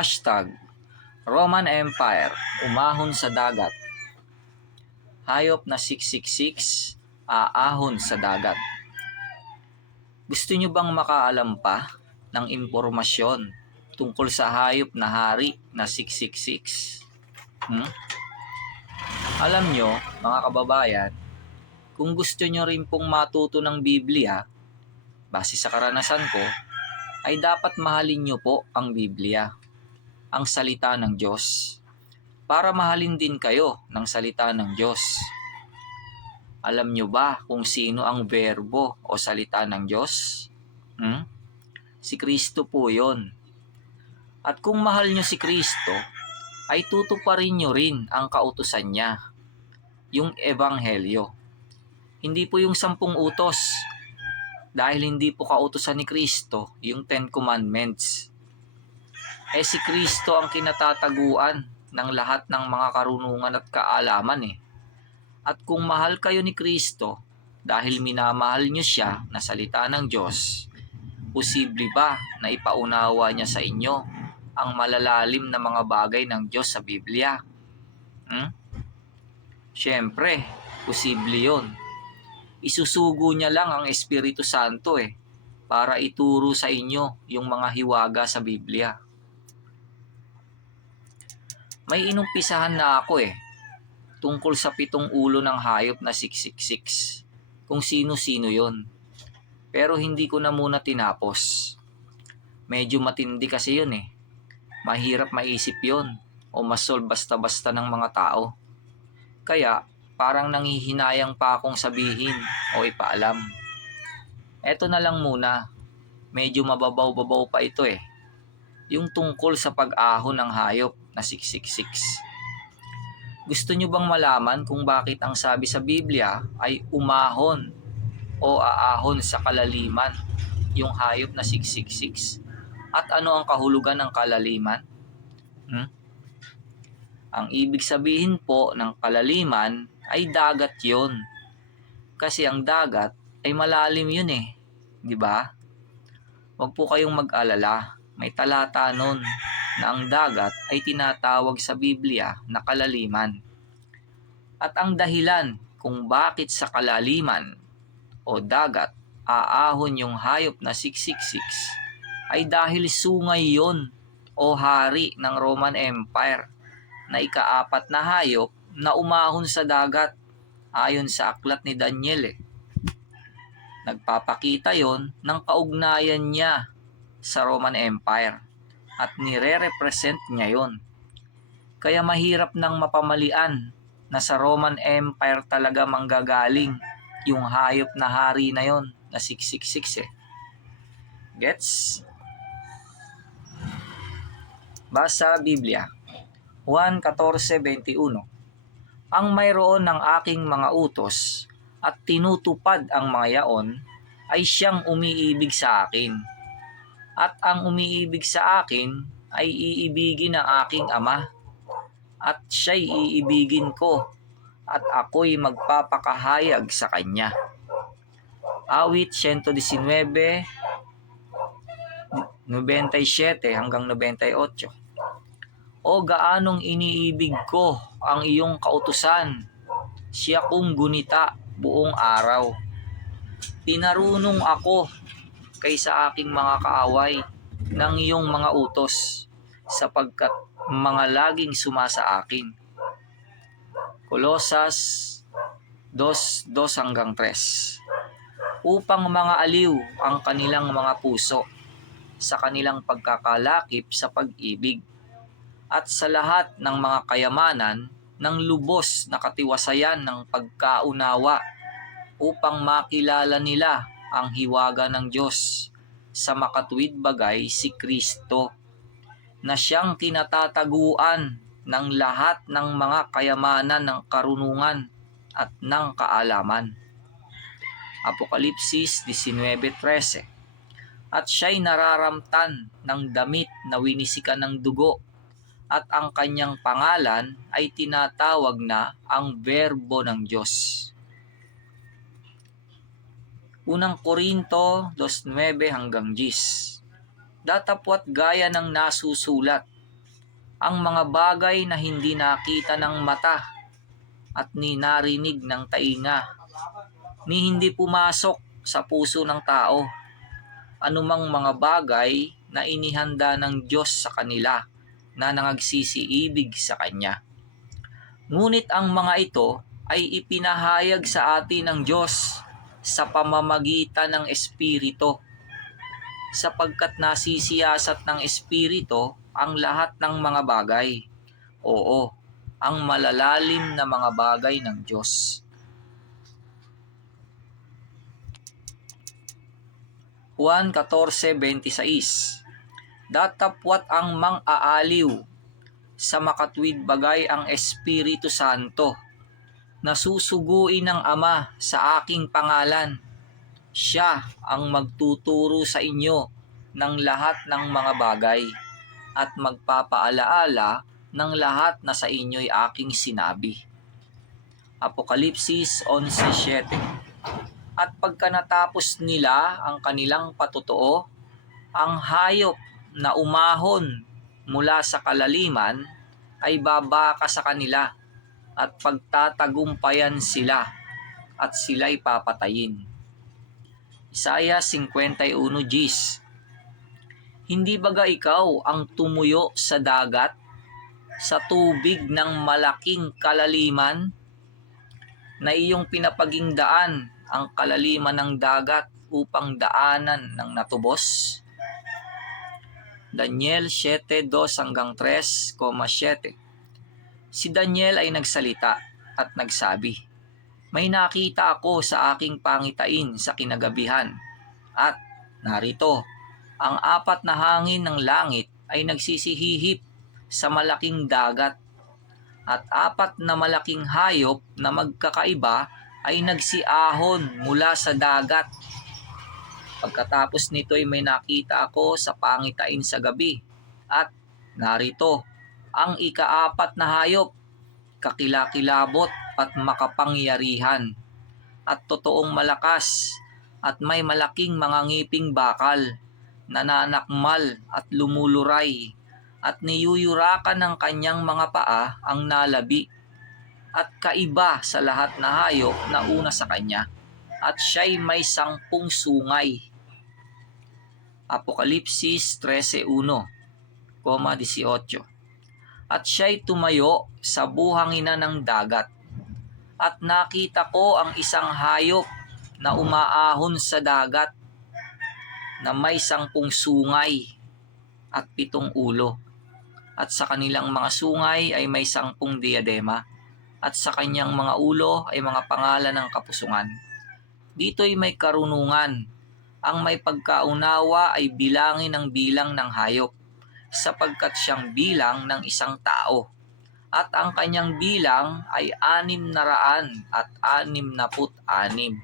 Hashtag Roman Empire umahon sa dagat. Hayop na 666 aahon sa dagat. Gusto nyo bang makaalam pa ng impormasyon tungkol sa hayop na hari na 666? Hmm? Alam nyo, mga kababayan, kung gusto nyo rin pong matuto ng Biblia, base sa karanasan ko, ay dapat mahalin nyo po ang Biblia, ang salita ng Diyos, para mahalin din kayo ng salita ng Diyos. Alam nyo ba kung sino ang verbo o salita ng Diyos? Hmm? Si Kristo po yon. At kung mahal nyo si Kristo, ay tutuparin nyo rin ang kautusan niya, yung Ebanghelyo. Hindi po yung sampung utos, dahil hindi po kautusan ni Kristo yung Ten Commandments. Eh si Kristo ang kinatataguan ng lahat ng mga karunungan at kaalaman eh. At kung mahal kayo ni Kristo dahil minamahal niyo siya na salita ng Diyos, posible ba na ipaunawa niya sa inyo ang malalalim na mga bagay ng Diyos sa Biblia? Hmm? Siyempre, posible yon. Isusugo niya lang ang Espiritu Santo eh para ituro sa inyo yung mga hiwaga sa Biblia. May inumpisahan na ako eh tungkol sa pitong ulo ng hayop na 666 kung sino-sino yon. Pero hindi ko na muna tinapos. Medyo matindi kasi yun eh. Mahirap maisip yon o masol basta-basta ng mga tao. Kaya parang nangihinayang pa akong sabihin o ipaalam. Eto na lang muna. Medyo mababaw-babaw pa ito eh. Yung tungkol sa pag-ahon ng hayop na 666. Gusto nyo bang malaman kung bakit ang sabi sa Biblia ay umahon o aahon sa kalaliman yung hayop na 666? At ano ang kahulugan ng kalaliman? Hmm? Ang ibig sabihin po ng kalaliman ay dagat yon. Kasi ang dagat ay malalim yun eh. Di ba? Huwag po kayong mag-alala. May talata nun na ang dagat ay tinatawag sa Biblia na kalaliman. At ang dahilan kung bakit sa kalaliman o dagat aahon yung hayop na 666 ay dahil sungay yon o hari ng Roman Empire na ikaapat na hayop na umahon sa dagat ayon sa aklat ni Daniel eh. Nagpapakita yon ng kaugnayan niya sa Roman Empire at nire-represent niya. Kaya mahirap nang mapamalian na sa Roman Empire talaga manggagaling yung hayop na hari na yon na 666 eh. Gets? Basa Biblia 1.14.21 Ang mayroon ng aking mga utos at tinutupad ang mga yaon ay siyang umiibig sa akin. At ang umiibig sa akin ay iibigin ng aking ama. At siya'y iibigin ko at ako'y magpapakahayag sa kanya. Awit 119, 97 hanggang 98. O gaanong iniibig ko ang iyong kautusan, siya kong gunita buong araw. Tinarunong ako kaysa aking mga kaaway ng iyong mga utos sapagkat mga laging sumasa akin. Kolosas 2, 2 hanggang 3 Upang mga aliw ang kanilang mga puso sa kanilang pagkakalakip sa pag-ibig at sa lahat ng mga kayamanan ng lubos na katiwasayan ng pagkaunawa upang makilala nila ang hiwaga ng Diyos sa makatuwid bagay si Kristo na siyang kinatataguan ng lahat ng mga kayamanan ng karunungan at ng kaalaman. Apokalipsis 19.13 At siya'y nararamtan ng damit na winisikan ng dugo at ang kanyang pangalan ay tinatawag na ang Verbo ng Diyos. Unang Korinto 2.9 hanggang 10 Datapwat gaya ng nasusulat, ang mga bagay na hindi nakita ng mata at ni narinig ng tainga, ni hindi pumasok sa puso ng tao, anumang mga bagay na inihanda ng Diyos sa kanila na nangagsisiibig sa Kanya. Ngunit ang mga ito ay ipinahayag sa atin ng Diyos sa pamamagitan ng Espiritu sapagkat nasisiyasat ng Espiritu ang lahat ng mga bagay. Oo, ang malalalim na mga bagay ng Diyos. Juan 14.26 Datapwat ang mang-aaliw sa makatwid bagay ang Espiritu Santo. Nasusuguin ng Ama sa aking pangalan. Siya ang magtuturo sa inyo ng lahat ng mga bagay at magpapaalaala ng lahat na sa inyo'y aking sinabi. Apokalipsis 11.7 At pagka natapos nila ang kanilang patutuo, ang hayop na umahon mula sa kalaliman ay babaka sa kanila at pagtatagumpayan sila at sila'y papatayin. Isaiah 51 Gs Hindi baga ikaw ang tumuyo sa dagat sa tubig ng malaking kalaliman na iyong pinapaging daan ang kalaliman ng dagat upang daanan ng natubos? Daniel 7:2 hanggang 3,7 Si Daniel ay nagsalita at nagsabi, May nakita ako sa aking pangitain sa kinagabihan at narito, ang apat na hangin ng langit ay nagsisihihip sa malaking dagat at apat na malaking hayop na magkakaiba ay nagsiahon mula sa dagat. Pagkatapos nito ay may nakita ako sa pangitain sa gabi at narito ang ikaapat na hayop, kakilakilabot at makapangyarihan at totoong malakas at may malaking mga ngiping bakal, nananakmal at lumuluray at niyuyurakan ng kanyang mga paa ang nalabi at kaiba sa lahat na hayop na una sa kanya at siya'y may sangpung sungay. Apokalipsis 13.1, 18 At siya'y tumayo sa buhangina ng dagat. At nakita ko ang isang hayop na umaahon sa dagat na may sangpung sungay at pitong ulo. At sa kanilang mga sungay ay may sangpung diadema at sa kanyang mga ulo ay mga pangalan ng kapusungan. Dito'y may karunungan. Ang may pagkaunawa ay bilangin ang bilang ng hayop sapagkat siyang bilang ng isang tao. At ang kanyang bilang ay anim na raan at anim na put anim.